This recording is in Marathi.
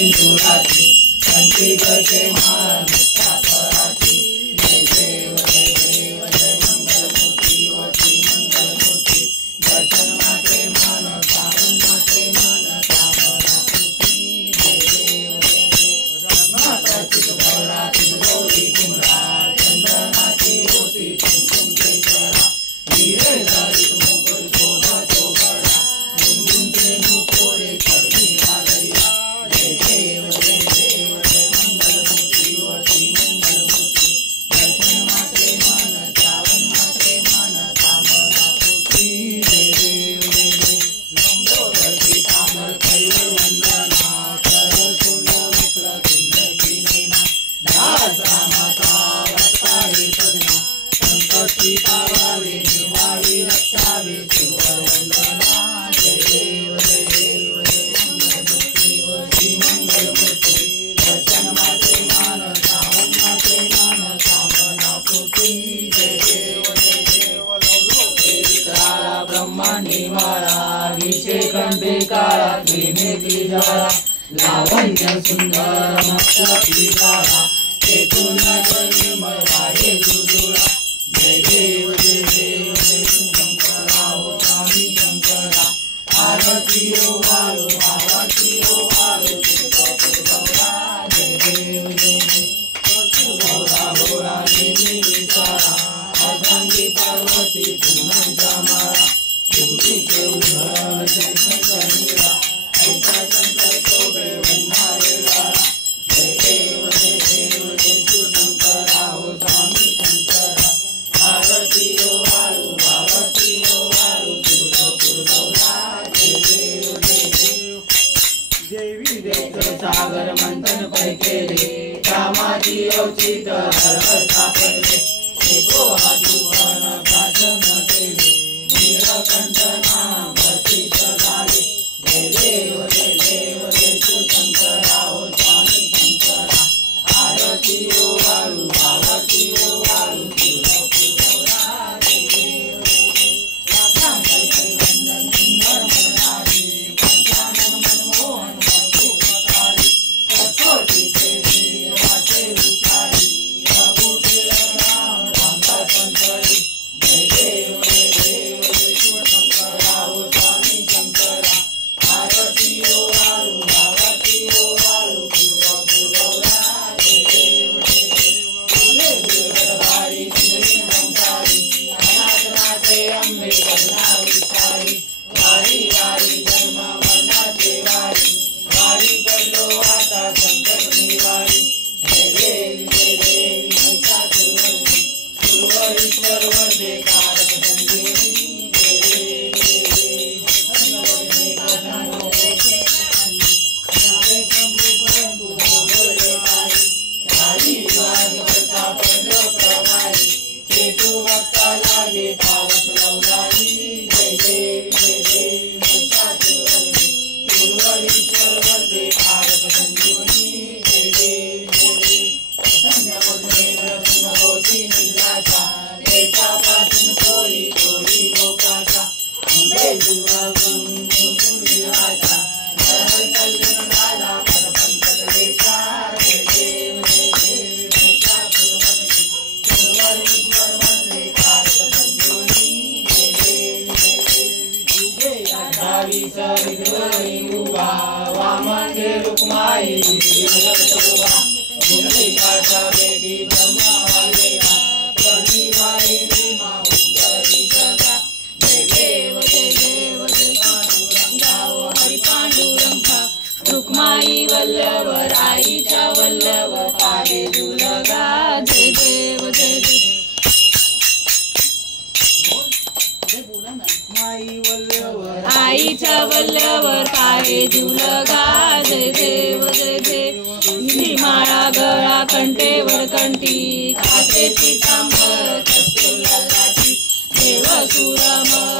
सिंदुराची कंठी करते मान मुक्ता पराची जय देव जय देव जय मंगलमूर्ती व श्री मंगलमूर्ती दर्शन मात्रे मन सावन मात्रे मन कामना पूर्ती जय देव जय देव माता चितगौरा चितगौरी कुमरा चंदनाची होती कुमकुम केशरा हिरे दारित मुकुल शोभा शोभरा गुंजते मुकोरे चढ़ी नागरिया जय देव जय देव जय मंगलमूर्ती व श्री मंगलमूर्ती दर्शन मात्रे मन श्रावण मात्रे मन कामना पूर्ती जय देव जय देव लंबोदर पीतांबर परिवर वंदना सरसूर्य वक्र कुंडली नैना दास रामाचा वार्ताही सदना संकष्टी पावावे निर्वाळी रक्षावे शिवर वंदना जय देव जय देव जय मंगलमूर्ती व श्री मंगलमूर्ती दर्शन मात्रे मान श्रावण मात्रे मान कामना पूर्ती जय देव जय देव विकराला ब्रह्मांडी माळा विषे कंठे काळा त्रिनेत्री ज्वाळा लावण्य सुंदर मस्तकी जाळा तेथून निर्मळ वाहे दुजुळा जय देव जय देव जय शंकरा हो स्वामी शंकरा आरती हो वाळू आरती हो वाळू गौरा जय देव जय देव गौरा गौरा देवी विचारा अर्धांगी पार्वती पूनमच्या माळा दुधी के उधरण शंकर नीरा ऐसा शंकर शोभे वंधारे गाळा जय देव जय देव जय शंकरा हो स्वामी शंकरा आरती हो वाळू आरती हो वाळू तुळजापूर गौरा जय देव जय देव देवी देव सागर मंथन पैकेले कामाची औचित हर सापडले एको हातून भाषण केले नीलकंठ नाम प्रसिद्ध झाले जय देव जय देव जय शंकरा हो स्वामी शंकरा आरती हो वाळू आरती हो वाळू तुळजापूर गौरा जय देव जय देव वंदन सुंदर मननारी पंचानन मनमोहन मनोहरी सत्कोटी देवी वाचे उच्चारी प्रभूती राम रामदास शंकरी जय देव जय देव जय शंकरा हो स्वामी शंकरा आरती हो वाळू आरती हो वाळू तुळजापूर गौरा जय देव जय देव गडवारी तिजरी संसारी अनाथनाथे अंबे करुणा विस्तारी वारी वारी जन्म मरणाचे वारी वारी पडलो आता संकट निवारी जय देवी महिषासुरमर्दिनी सुरवरीश्वर वरदे कारक संजीवनी जय देवी जय देवी धन्यवदने प्रसन्नोके हरे शंभू परंतु भोगले पारी चारी वाज करता पडलो प्रभारी केतू भक्ता लागे पावस लवलारी जय देवी महिषासुरमर्दिनी सुरवरीश्वर वरदे कारक संजीवनी जय देवी जय देवी धन्यवदने प्रसन्न होती निद्राचा त्याच्यापासून चोरी चोरी भोकाचा अंबे दुर्गागुण निराचा नरहर कल्याण झाला परपंचलेचा जय देव जय देव महिषासुरमर्दिनी सुरवरीश्वर वरदे कारक संजीवनी जय देवी जय देवी युगे 28 विग्रही उभा वामन रुक्माई शोभा गुणिकाचा वेगी ब्रह्मा वालेला स्वर्गीवाई भीमा उदरी सदा जय देव जय पांडुरंगा ओ हरी पांडुरंगा रुक्माई वल्लभ आईच्या वल्लभ पाहे दुलगा जय देव जय देव आईच्या वल्लवर पाहे दुलगा जय देव जय देव माळा गळा कंठेवर कंठी कासे पीतांबर चतुर्ला लाठी देव सुरम